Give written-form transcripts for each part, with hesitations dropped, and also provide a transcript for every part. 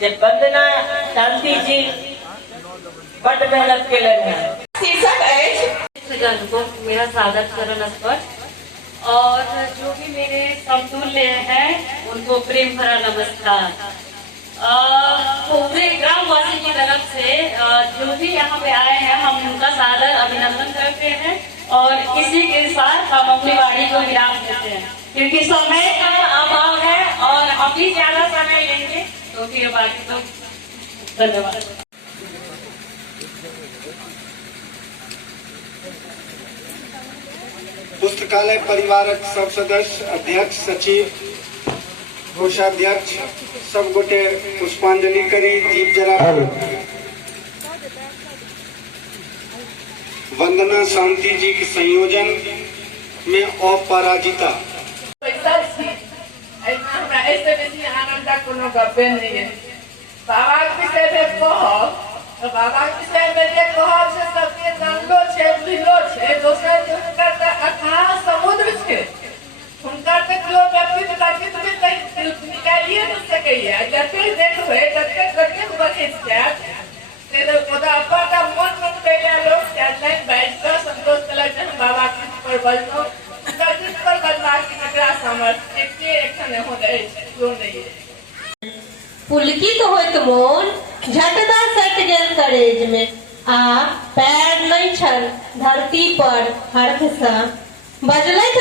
जब वंदना शांति जी बड़ मेहनत के शीर्षक जन को मेरा स्वागत करण स्पष्ट और जो भी मेरे समतुल्य हैं उनको प्रेम भरा नमस्कार। पूरे ग्रामवासी की तरफ से जो भी यहाँ पे आए हैं हम उनका सादर अभिनंदन करते हैं और इसी के साथ हम अपनी वाणी को विराम देते हैं क्योंकि समय का अभाव है और हम भी ज्यादा समय लेंगे तो फिर बाकी तो धन्यवाद। पुस्तकालय परिवारक सब सदस्य, अध्यक्ष, सचिव, कोषाध्यक्ष सब गोटे पुष्पांजलि करी, दीप जरा। वंदना शांति जी के संयोजन में अपराजिता। ऐसे बेसी आनंद कोनो गप्पे नहीं है। बाबा के विषय में कहब तो बाबा के विषय में जे कहब से सबके जानलो छे, बुझलो छे। दोसर जे हुनकर त अथाह समुद्र छे, हुनकर त केओ व्यक्ति ताकित में कहीं निकालिए न सकैया। जते देखबै तते कते बचैत जायत से ओदा अपना मन मन कैला लोग लाइन बैठ कर संतोष कलक जन बाबा के पर बजनो कति पर बदला की नकरा सामर्थ एके एक्शन हो जाए जो नहीं है। पुलकित होइत मोन झटदा सट गेल करेज में आ पैर नहीं छल धरती पर हर्ष सा बजलैत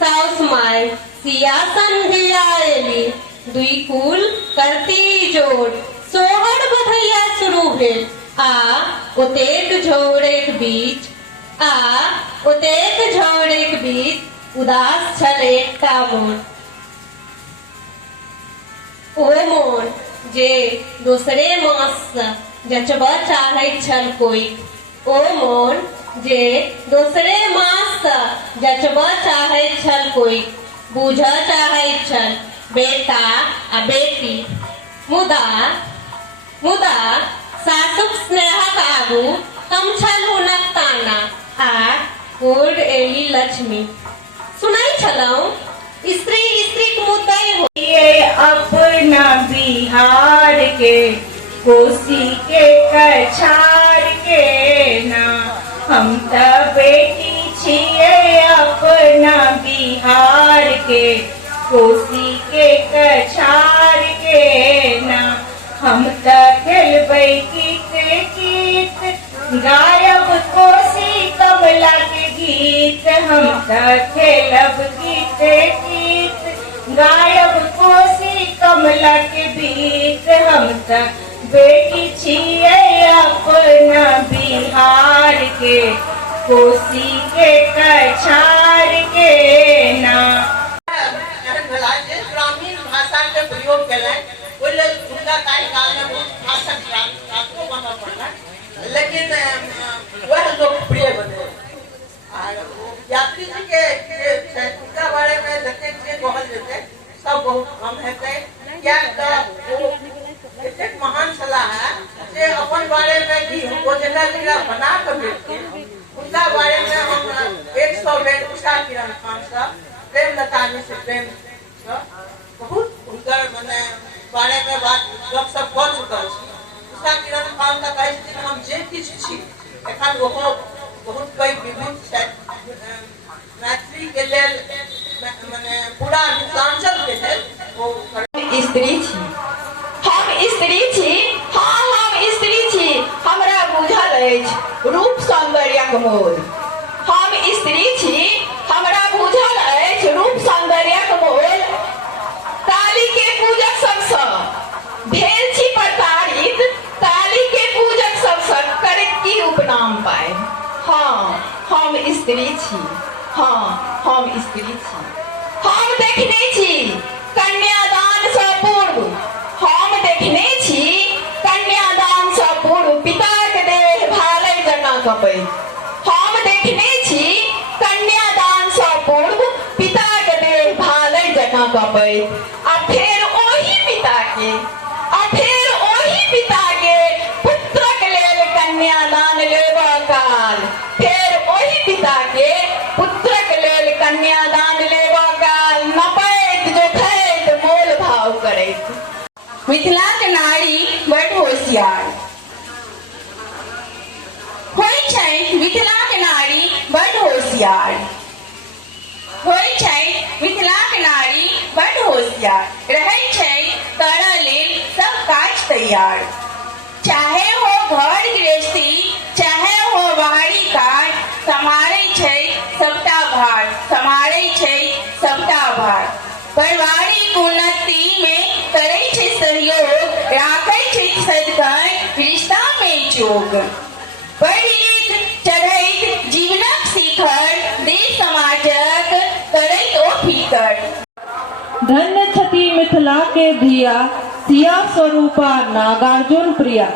साउस माय सियासन धिया एली दुई कुल करती जोड़ सोहर बधैया शुरू भेल आ ओतेक झौड़ेक बीच उदास छल एकटा मोन। ओ मोन जे दूसरे मास जचबा चाहैत छल कोई, ओ मोन जे दूसरे मास जचबा चाहैत छल कोई, बूझा चाहैत छल बेटा आ बेटी। मुदा सासुक स्नेहक आगू कम छल हुनक ताना आ गोड एली लक्ष्मी। सुनाई छलौं स्त्री मुद्दई हो अपना बिहार के कोसी के कछार के ना हम त बेटी छिए अपना बिहार के कोसी के कछार के ना हम त खेलबै गीत गायब कोसी कमला के गीत हम त खेलब गीत गायब कोसी कमला के गीत हम त बेटी छिए अपना बिहार के कोसी के कछार के ना। ग्रामीण भाषा के प्रयोग करें उनका कार्यकाल में भाषा को बनना पड़ना लेकिन वह लोकप्रिय बने। यात्री जी के उनका बारे में देखे कहल जेते सब बहुत कम है क्या एक महान सलाह है जे अपन बारे में भी योजना बना कर बेचथिन उनका बारे में हम 100 बेर उषा किरण खान साहब प्रेमलता जी से प्रेम बहुत उनका माने बारे में बात गपशप कर चुकल छी। उषा किरण खान का कहै छथिन हम जे किछ छी एखन ओहो बहुत पैघ विभूत छथि मैथिली के लेल माने पूरा मिथिलांचल के लेल वो स्त्री छी। हम स्त्री छी, हाँ हम स्त्री छी। हमरा बुझल अछि रूप सौंदर्यक मोल। हम स्त्री छी, हमरा बुझल अछि रूप सौंदर्यक मोल। काली के पूजक सबसँ भेल छी प्रताड़ित, काली के पूजक सबसँ करैत की उपनाम पाए। हाँ हम स्त्री छी, हाँ हम स्त्री छी। हम देखने छी कन्यादान से पूर्व, हम देखने छी कन्यादान से पूर्व पिता के देह भालै जकाँ कपैत। हम देखने छी कन्यादान से पूर्व पिता के देह भालै जकाँ कपैत। आ फेर ओही पिता के पुत्रक लेल कन्यादान लेबा काल, फेर ओही पिता के पुत्रक लेल कन्यादान लेबा काल नपैत जोखैत मोल भाव करैत। मिथिला के नारी बड़ होशियार होइ छै, मिथिला के नारी बड़ होशियार रहै छै, करऽ लेल सब काज तैयार। चाहे हो घर गृहस्थी, चाहे हो बाहरी काज, सम्हारै छै सबटा भार, सम्हारै छै सबटा भार। पारिवारिक उन्नति में करै छै सहयोग, राखै छै सदिखन रिश्ता में जोग। पढ़ि लिख चढ़ैत जीवनक शिखर, देश समाजक करैत ओ फिकर। धन्य छति मिथिला के धिया, सिया स्वरूपा नागार्जुन प्रिया।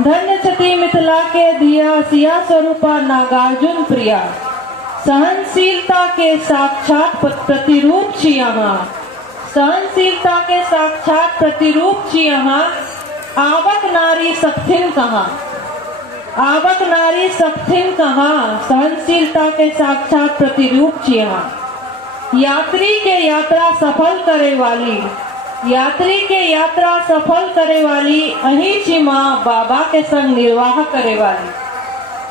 धन्य छति मिथिला के धिया, सिया स्वरूपा नागार्जुन प्रिया। सहनशीलता के साक्षात प्रतिरूप छी अहाँ, सहनशीलता के साक्षात प्रतिरूप छी अहाँ। आबक नारी सकथिन कहाँ, आबक नारी सकथिन कहाँ, सहनशीलता के साक्षात प्रतिरूप छी अहाँ। यात्री के यात्रा सफल करे वाली, यात्री के यात्रा सफल करे वाली अहीं छी माँ, बाबा के संग निर्वाह करे वाली।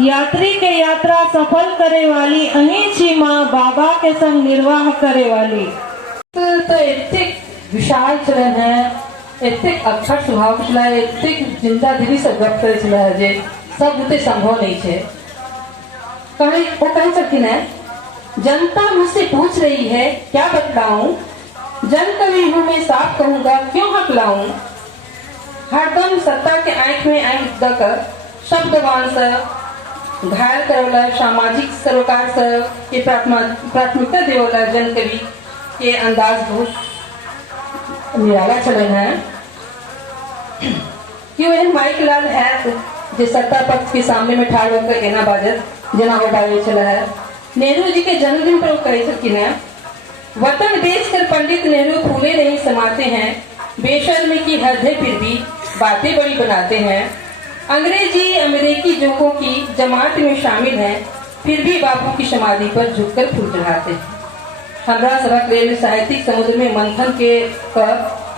यात्री के यात्रा सफल करे वाली अहीं छी माँ, बाबा के संग निर्वाह करे वाली। तो एतेक विशाल चलन है, एतेक अक्षर स्वभाव छला, एतेक जिंदादिली से गप करे छला जे सब बुते संभव नहीं है। वो कह सकती है, जनता मुझसे पूछ रही है क्या बतलाऊं, जन कवि हूँ मैं साफ कहूंगा क्यों हकलाऊं। हरदम सत्ता के आंख में आंख दकर शब्दवान से घायल करोला, सामाजिक सरोकार से के प्राथमिकता देवला जन कवि के अंदाज बहुत निराला चलन है। क्यों एहन माइक लाल है जे सत्ता पक्ष के सामने में ठाड़ होकर एना बाजत जना हो बाजे चला है। नेहरू जी के जन्मदिन पर वो कहे सकिन है, वतन बेच कर पंडित नेहरू फूले नहीं समाते हैं, बेशर्मी की हद है फिर भी बातें बड़ी बनाते हैं। अंग्रेजी अमेरिकी जोकों की जमात में शामिल हैं, फिर भी बापू की समाधि पर झुककर फूल चढ़ाते हैं। हमरा सबक रेल साहित्यिक समुद्र में मंथन के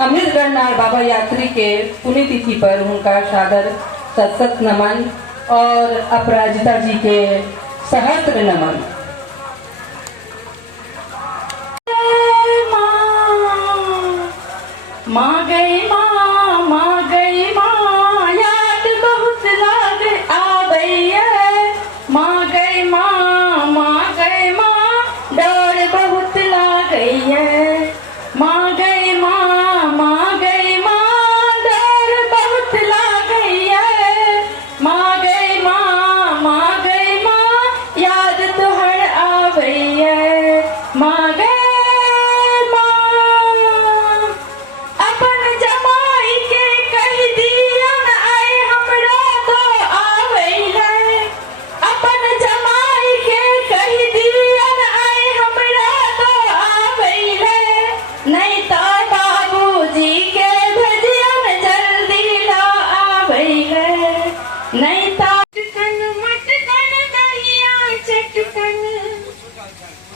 अमृत गणनार बाबा यात्री के पुण्यतिथि पर उनका सादर सत नमन और अपराजिता जी के सहस्त्र नमन। माँ गई माँ, माँ गई माँ, याद बहुत लाग आबई है। माँ गई माँ, माँ गई माँ, डर बहुत लागई है। माँ गई माँ, माँ गई माँ, डर बहुत लागई है। माँ गई माँ, माँ गई माँ, याद तुहर आबई है। माँ गई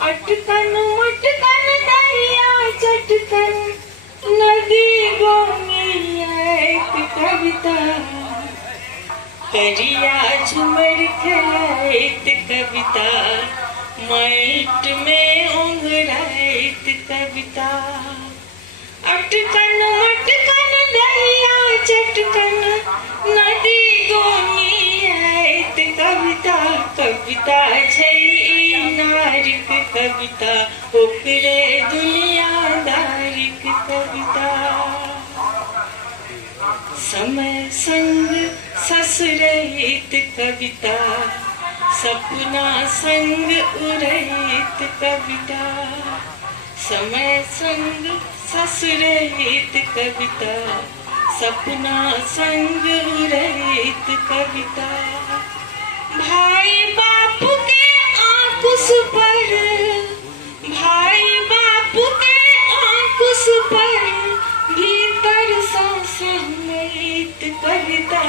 अटकन मटकन दहिया चटकन, नदी गोनी एक कविता, करिया झुमर खलाइत कविता, माइट में उंघराइत कविता। अटकन मटकन दहिया चटकन, नदी गोनी एक कविता, कविता छै नारिक कविता, ओकरे दुनियादारिक कविता। समय संग ससुरहित कविता, सपना संग उड़हित कविता। समय संग ससुरहित कविता, सपना संग उड़हित कविता। भाई बापू के आंकुश पर, भाई बापू के आंकुश पर, भीतर सा सहमयित कविता।